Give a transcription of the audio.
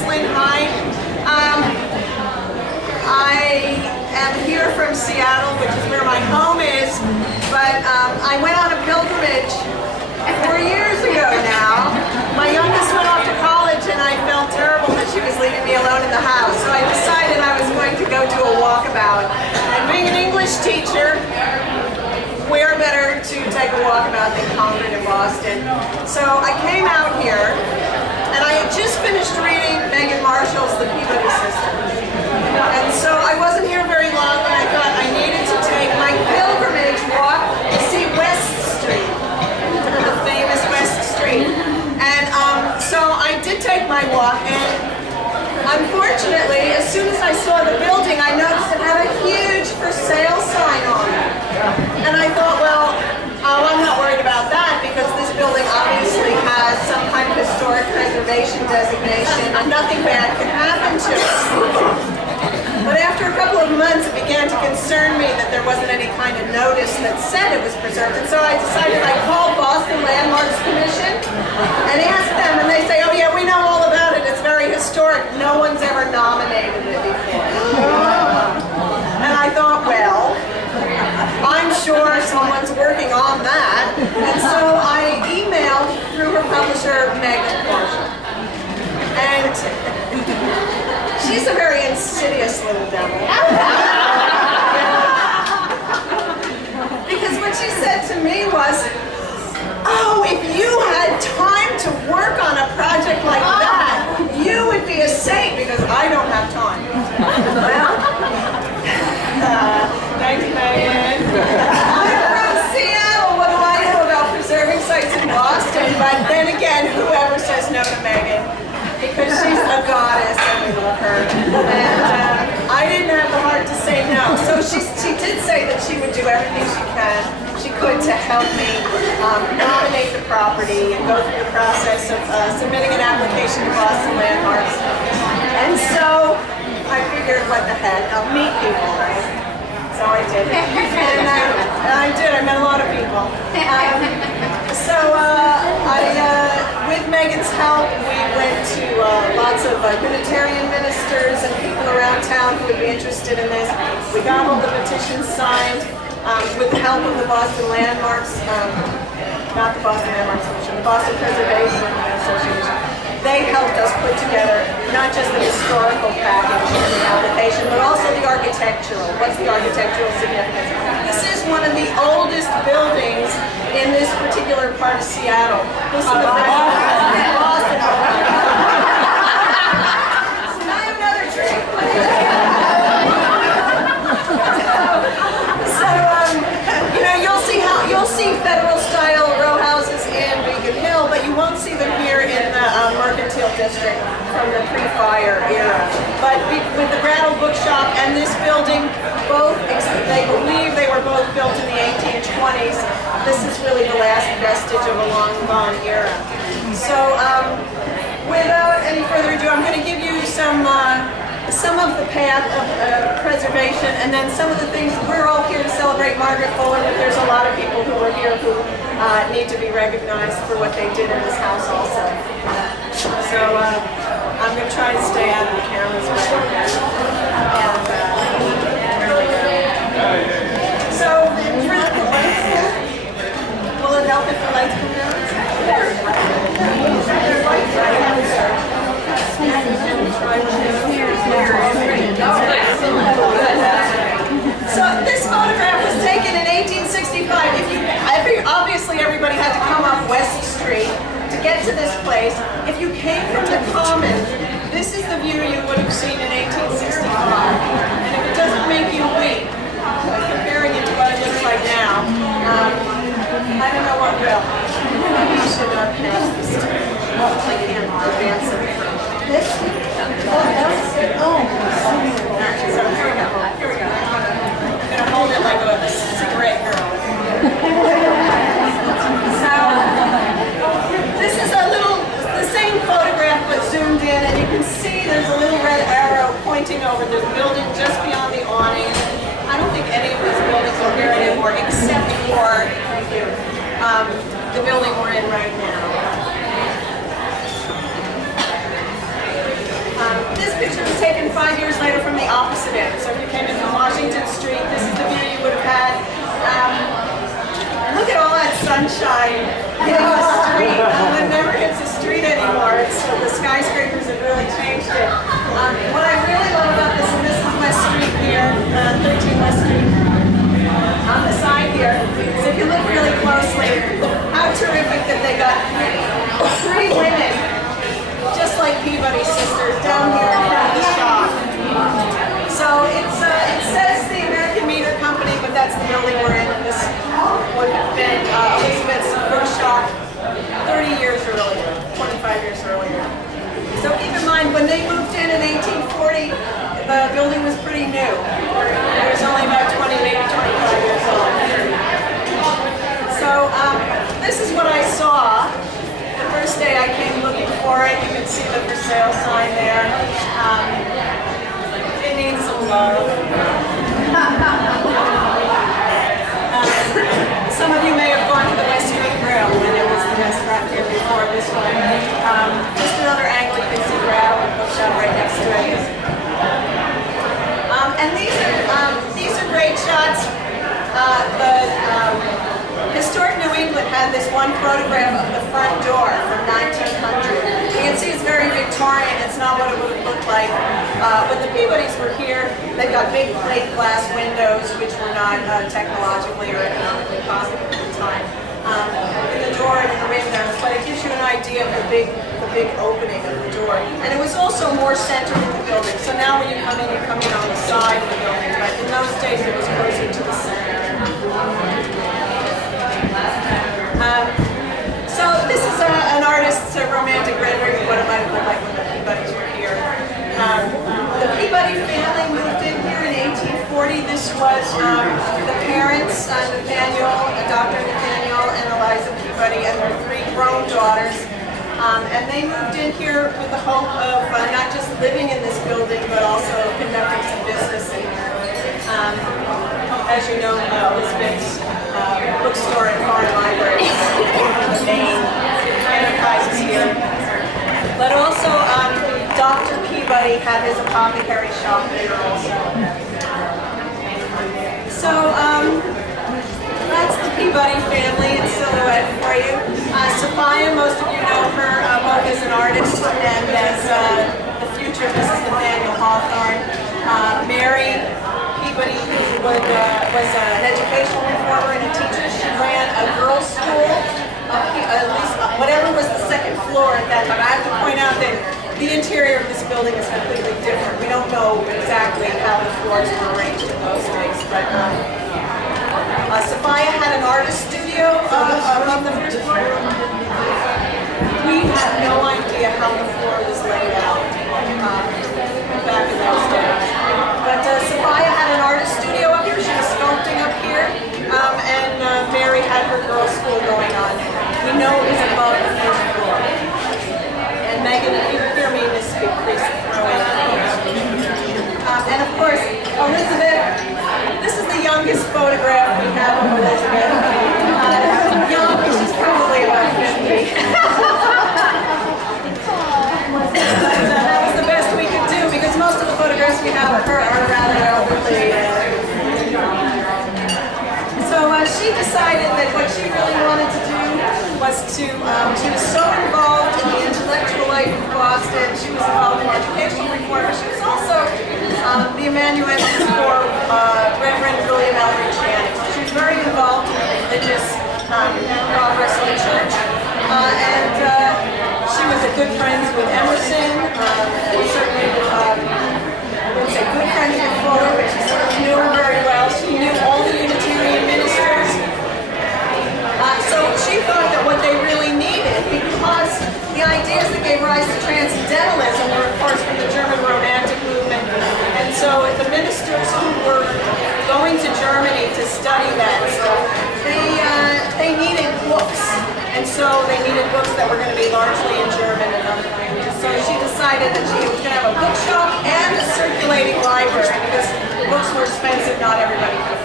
is Lynn Hyde. I am here from Seattle, which is where my home is, but I went on a pilgrimage 4 years ago now. My youngest went off to college and I felt terrible that she was leaving me alone in the house, so I decided I was going to go do a walkabout. And being an English teacher, where better to take a walkabout than Concord in Boston? So I came out here, and I had just finished reading Megan Marshall's The Peabody System. And so I wasn't here very long, but I thought I needed to take my pilgrimage walk to see West Street, the famous West Street. And so I did take my walk, and unfortunately, as soon as I saw the building, I noticed it had a huge for sale sign on it. And I thought, well, I'm not worried about that because this building obviously has some kind of historic preservation designation and nothing bad can happen to it. But after a couple of months, it began to concern me that there wasn't any kind of notice that said it was preserved. And so I decided I'd call Boston Landmarks Commission and ask them, and they say, oh yeah, we know all about it. It's very historic. No one's ever nominated it before. And I thought, well, I'm sure someone's working on that. And so I emailed through her publisher, Margaret Fuller. And she's a very insidious little devil. Because what she said to me was, oh, if you had time to work on a project like that, you would be a saint, because I don't have time. Well, thanks, Megan. I'm from Seattle. What do I know about preserving sites in Boston? But then again, whoever says no to Megan, because she's a goddess and we love her. And I didn't have the heart to say no. So she did say that she would do everything she could to help me nominate the property and go through the process of submitting an application to Boston Landmarks. And so I figured, what the heck, I'll meet people, right? So I did. And I did. I met a lot of people. With Megan's help, we went to lots of Unitarian ministers and people around town who would be interested in this. We got all the petitions signed with the help of the Boston Landmarks, not the Boston Landmarks Commission, the Boston Preservation Association. They helped us put together not just the historical package and the application, but also the architectural. What's the architectural significance? This is one of the oldest buildings in this particular part of Seattle. This is the Boston. Can I have another drink? You'll see federal-style row houses in Beacon Hill, but you won't see them here in the Mercantile District from the pre-fire era. But with the Brattle Bookshop and this building, they believe they were both built in the 1820s. This is really the last vestige of a long gone era. So without any further ado, I'm going to give you some of the path of preservation, and then some of the things. We're all here to celebrate Margaret Fuller, but there's a lot of people who are here who need to be recognized for what they did in this house also. So I'm going to try to stay out of the camera's way. So will it help if the lights come down? So this photograph was taken in 1865. Obviously everybody had to come up West Street to get to this place. If you came from the Common, this is the view you would have seen in 1865. And if it doesn't make you weep, comparing it to what it looks like now, I don't know what will. Maybe you should pass this to me. I can't advance it from this. So here we go. I'm going to hold it like a cigarette girl. So this is the same photograph but zoomed in, and you can see there's a little red arrow pointing over the building just beyond the awning. I don't think any of these buildings are here anymore except for the building we're in right now. taken 5 years later from the opposite end. So if you came in from Washington Street, this is the view you would have had. Look at all that sunshine hitting the street. It never hits the street anymore. So the skyscrapers have really changed it. What I really love about this, and this is West Street here, 13 West Street, on the side here, is if you look really closely, how terrific that they got three women, just like Peabody sisters, down here in front of the shop. So it says the American Meter Company, but that's the building we're in, and this would have been Elizabeth's bookshop 30 years earlier, 25 years earlier. So keep in mind, when they moved in 1840, the building was pretty new. It was only about 20, maybe 25 years old. So this is what I saw. The first day I came looking for it, you can see the for sale sign there. It needs some love. Some of you may have gone to the West Street Grill when there was the restaurant here before this one. Just another angle, you can see Rattle and Bookshop right next to it. And these are great shots. Historic New England had this one photograph of the front door from 1900. You can see it's very Victorian. It's not what it would have looked like when the Peabodys were here. They've got big plate glass windows, which were not technologically or economically possible at the time, in the door and in the windows. But it gives you an idea of the big opening of the door. And it was also more centered in the building. So now when you come in on the side of the building. But in those days, it was closer to the center. So this is an artist's romantic rendering of what it might have looked like when the Peabodys were here. The Peabody family moved in here in 1840. This was the parents, Nathaniel, Dr. Nathaniel and Eliza Peabody, and their three grown daughters. And they moved in here with the hope of not just living in this building, but also conducting some business in here. As you know, Elizabeth's bookstore and foreign library is one of the main enterprises here. But also, Dr. Peabody had his apothecary shop here also. So, that's the Peabody family in silhouette for you. Sophia, most of you know her both as an artist and as the future Mrs. Nathaniel Hawthorne. Mary Peabody was an educational reformer and a teacher. She ran a girls' school, at least whatever was the second floor at that time. I have to point out that the interior of this building is completely different. We don't know exactly how the floors were arranged in those days, but Sophia had an artist studio above the first floor. We have no idea how the floor was laid out back in those days. But Sophia had an artist studio up here. She was sculpting up here. And Mary had her girls' school going on. We know it was above the first floor. And Megan, if you hear me misspeak, please throw in. And of course, Elizabeth, this is the youngest photograph we have of Elizabeth. Young, she's probably about 50. That was the best we could do because most of the photographs we have of her are rather elderly. So she decided that what she really wanted to do was she was so involved in the intellectual life of Boston. She was involved in educational reform. She was also the amanuensis for Reverend William Ellery Channing. So she was very involved in the religious progress of the church. And she was a good friend with Emerson. Certainly, I wouldn't say good friends with Fuller, but she sort of knew her very well. She knew all the Unitarian ministers. So she thought that what they really needed, because the ideas that gave rise to transcendentalism were, of course, from the German Romantic movement. And so the ministers who were going to Germany to study that stuff, they needed books. And so they needed books that were going to be largely in German and other languages. So she decided that she was going to have a bookshop and a circulating library because books were expensive, not everybody could